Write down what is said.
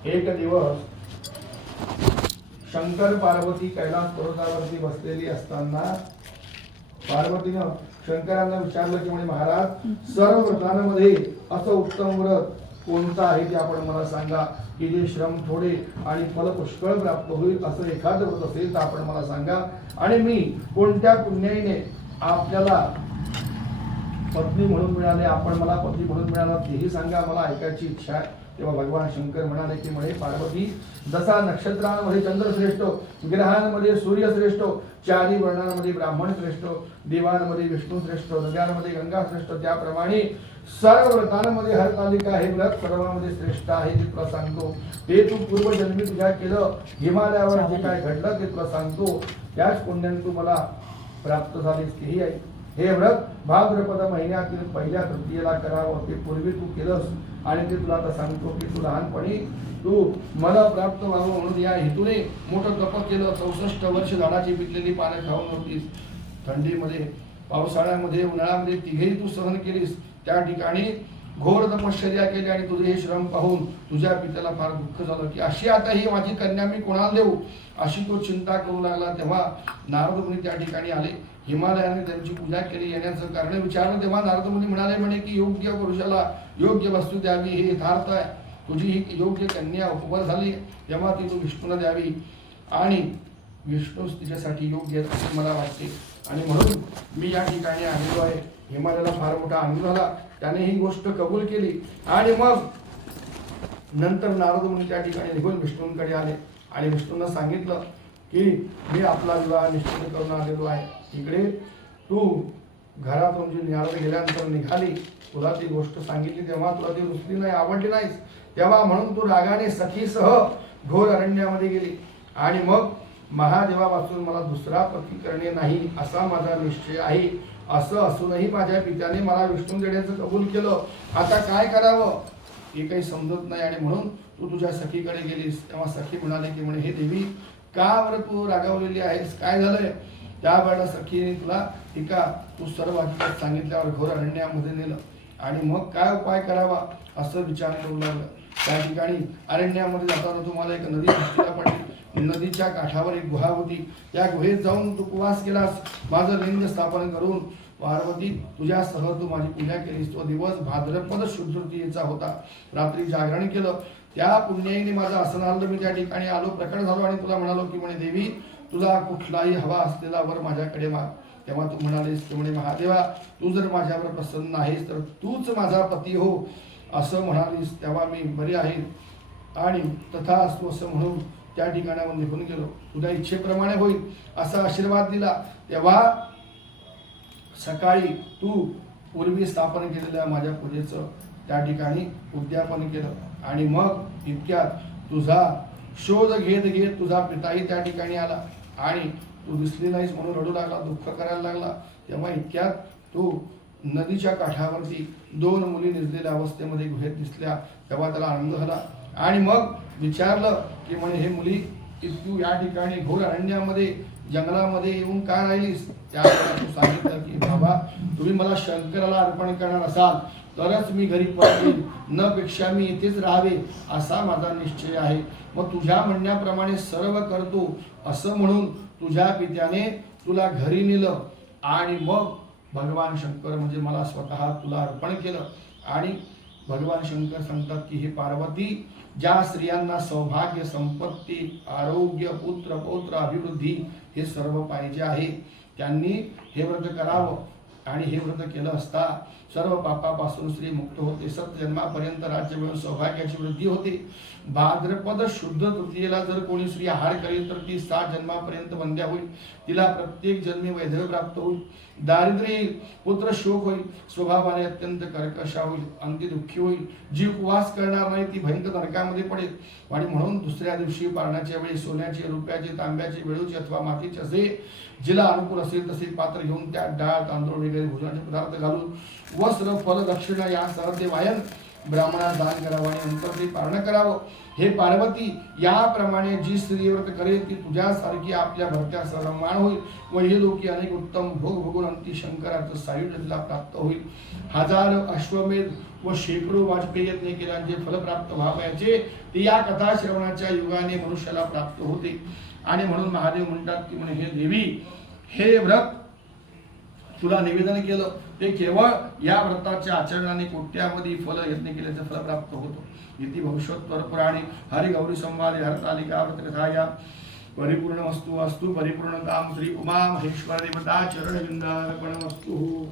एक दिवस शंकर पार्वती कैलास पर्वतावरती बसलेली असताना पार्वतीनं शंकरांना विचारलं की म्हणजे महाराज सर्व व्रतांमध्ये असं उत्तम व्रत कोणतं आहे ते आपण मला सांगा की जे श्रम थोडे आणि फल पुष्कळ प्राप्त होईल असं एखादं व्रत असेल तर आपण मला सांगा आणि मी कोणत्या पुण्याईने आपल्याला पत्नी म्हणून मिळाले आपण मला पती म्हणून मिळाला तेही सांगा मला ऐकायची इच्छा आहे। तेव्हा भगवान शंकर म्हणाले की म्हणे पार्वती जसा नक्षत्रांमध्ये चंद्र श्रेष्ठ ग्रहांमध्ये सूर्य श्रेष्ठ चारी वर्णांमध्ये ब्राह्मण श्रेष्ठ देवांमध्ये विष्णू श्रेष्ठ नद्यांमध्ये गंगा श्रेष्ठ त्याप्रमाणे सर्व व्रतांमध्ये हरतालिका हे व्रत सर्वांमध्ये श्रेष्ठ आहे ते तुला सांगतो। ते तू पूर्वजन्मी तुझ्या केलं हिमालयावर जे काय घडलं ते तुला सांगतो त्याच पुण्याने तू मला प्राप्त झालीस तेही आहे। हे व्रत भाद्रपद महिन्यातील पहिल्या तृतीयेला करावं ते पूर्वी तू केलंस आणि ते तुला आता सांगतो की तू लहानपणी तू मला प्राप्त व्हावं म्हणून या हेतूने मोठं तप केलं। 64 वर्ष झाडाची पिकलेली पानं खाऊन होतीस थंडीमध्ये पावसाळ्यामध्ये उन्हाळ्यामध्ये तिघेही तू सहन केलीस त्या ठिकाणी घोर तपश्चर्या केली आणि तुझे हे श्रम पाहून तुझ्या पित्याला फार दुःख झालं की अशी आता ही माझी कन्या मी कोणाला देऊ अशी तो चिंता करू लागला। तेव्हा नारद मुनी त्या ठिकाणी आले हिमालयाने त्यांची पूजा केली येण्याचं कारण विचारलं तेव्हा नारद मुनी म्हणाले म्हणे की योग्य पुरुषाला योग्य वस्तू द्यावी हे यथार्थ आहे। तुझी ही योग्य कन्या उपवर झाली तेव्हा ती तू विष्णूला द्यावी आणि विष्णू तिच्यासाठी योग्य असे मला वाटते आणि म्हणून मी या ठिकाणी आलेलो आहे। हिमालयाला फार मोठा आनंद झाला त्याने ही गोष्ट कबूल केली आणि मग नंतर नारद मुनी त्या ठिकाणी निघून विष्णूंकडे आले आणि विष्णूंना सांगितलं की मी आपला विवाह निश्चित करून आलेलो आहे। इकडे तू घरातून जी नारद गेल्यानंतर निघाली तुला ती गोष्ट सांगितली तेव्हा तुला ती रुचली नाही आवडली नाहीस तेव्हा म्हणून तू रागाने सखीसह घोर अरण्यामध्ये गेली आणि मग महादेवापासून मला दुसरा पती करणे नाही असा माझा निश्चय आहे। असं असूनही माझ्या पित्याने मला विष्णू देण्याचं कबूल केलं आता काय करावं हे काही समजत नाही आणि म्हणून तू तुझ्या सखीकडे गेलीस। तेव्हा सखी म्हणाले की म्हणे हे देवी का बरं तू रागावलेली आहेस काय झालंय त्यावेळेला सखीने तुला एका तू सर्व हकीकत सांगितल्यावर घोर अरण्यामध्ये नेलं आणि मग काय उपाय करावा असं विचार करू लागलं। त्या ठिकाणी अरण्यामध्ये जाताना तुम्हाला एक नदी दृष्टीला पडली नदीच्या काठावर एक गुहा होती त्या गुहेत जाऊन तू उपवास केलास माझं लिंग स्थापन करून पार्वती तुझ्यासह तू माझी पूजा केलीस। तो दिवस भाद्रपद शुद्ध तृतीयेचा होता रात्री जागरण केलं त्या पुण्याईने माझं आसनार्थ मी त्या ठिकाणी आलो प्रकट झालो आणि तुला म्हणालो की म्हणे देवी तुला कुठलाही हवा असलेला वर माझ्याकडे माग तेव्हा तू म्हणालीस की म्हणे महादेवा तू जर माझ्यावर प्रसन्न आहेस तर तूच माझा पती हो असं म्हणालीस तेव्हा मी बरे आहे आणि तथा असतो असं म्हणून त्या ठिकाणावर निघून गेलो तुझ्या इच्छेप्रमाणे होईल असा आशीर्वाद दिला। तेव्हा सकाळी तू पूर्वी स्थापन केलेल्या माझ्या पूजेचं त्या ठिकाणी उद्यापन केलं आणि मग इतक्यात तुझा शोध घेत घेत तुझा पिताही त्या ठिकाणी आला आणि तू दिसली नाहीस म्हणून रडू लागला दुःख करायला लागला। तेव्हा इतक्यात तू नदीच्या काठावरती दोन मुली निजलेल्या अवस्थेमध्ये गुहेत दिसल्या तेव्हा त्याला आनंद झाला आणि मग विचारलं की म्हणे हे मुली तू या ठिकाणी घोर अरण्यामध्ये जंगलामध्ये येऊन काय राहिलीस त्यावेळेला तू सांगितलं की बाबा तुम्ही मला शंकराला अर्पण करणार असाल तरच मी घरी परतेन न पेक्षा मी इथेच राहावे असा माझा निश्चय आहे। मग तुझ्या म्हणण्याप्रमाणे सर्व करतो असं म्हणून तुझ्या पित्याने तुला घरी नेलं आणि मग भगवान शंकर म्हणजे मला स्वतः तुला अर्पण केलं आणि भगवान शंकर सांगतात की हे पार्वती ज्या स्त्रियांना सौभाग्य संपत्ती आरोग्य पुत्र पौत्र अभिवृद्धी हे सर्व पाहिजे आहे त्यांनी हे व्रत करावं आणि हे व्रत केलं असता सर्व पापापासून स्त्री मुक्त होते सतजन्मापर्यंत राज्य मिळून सौभाग्याची वृद्धी होते। भाद्रपद शुद्ध तृतीयेला जर कोणी स्त्री आहार करेल तर ती 7 जन्मापर्यंत वंद्या होईल तिला प्रत्येक जन्मी वैधव्य प्राप्त होईल दारिद्र्य येईल पुत्र शोक होईल स्वभावाने अत्यंत कर्कशा होईल अंती दुःखी होईल जीव उपवास करणार नाही ती भयंकर नरकामध्ये पडेल आणि म्हणून दुसऱ्या दिवशी पारण्याच्या वेळी सोन्याचे रुपयाचे तांब्याचे वेळूचे अथवा मातीचे असे जिला अनुकूल असेल तसे पात्र घेऊन त्यात डाळ तांदूळ वगैरे भोजनाचे पदार्थ घालून वस्त्र फल दक्षिणा यासह ते वायन ब्राह्मणास दान करावं आणि नंतर ते पारण करावं. हे पार्वती, याप्रमाणे जी स्त्रीव्रत करेल ती तुझ्यासारखी आपल्या भरत्या सन्मान होईल व हे लोकी अनेक उत्तम भोग भोगून अंती शंकराचं सायुज्य तिला प्राप्त होईल. हजार अश्वमेध व शेकडो वाजपेयी यत्न केल्याचे फल प्राप्त व्हावयाचे ते या कथा श्रवणाच्या युगाने मनुष्याला प्राप्त होते. आणि म्हणून महादेव म्हणतात की म्हणे हे देवी, हे व्रत तुला निवेदन केलं ते केवळ या व्रताच्या आचरणाने कोट्यावधी फल यत्न केल्याचं फल प्राप्त होतो. इति भविष्योत्तर पुराणे हरिगौरी संवादे हरतालिका व्रतकथाया परिपूर्ण वस्तु परिपूर्ण काम श्री उमा महेश्वर देवता चरणविंदार्पणमस्तु.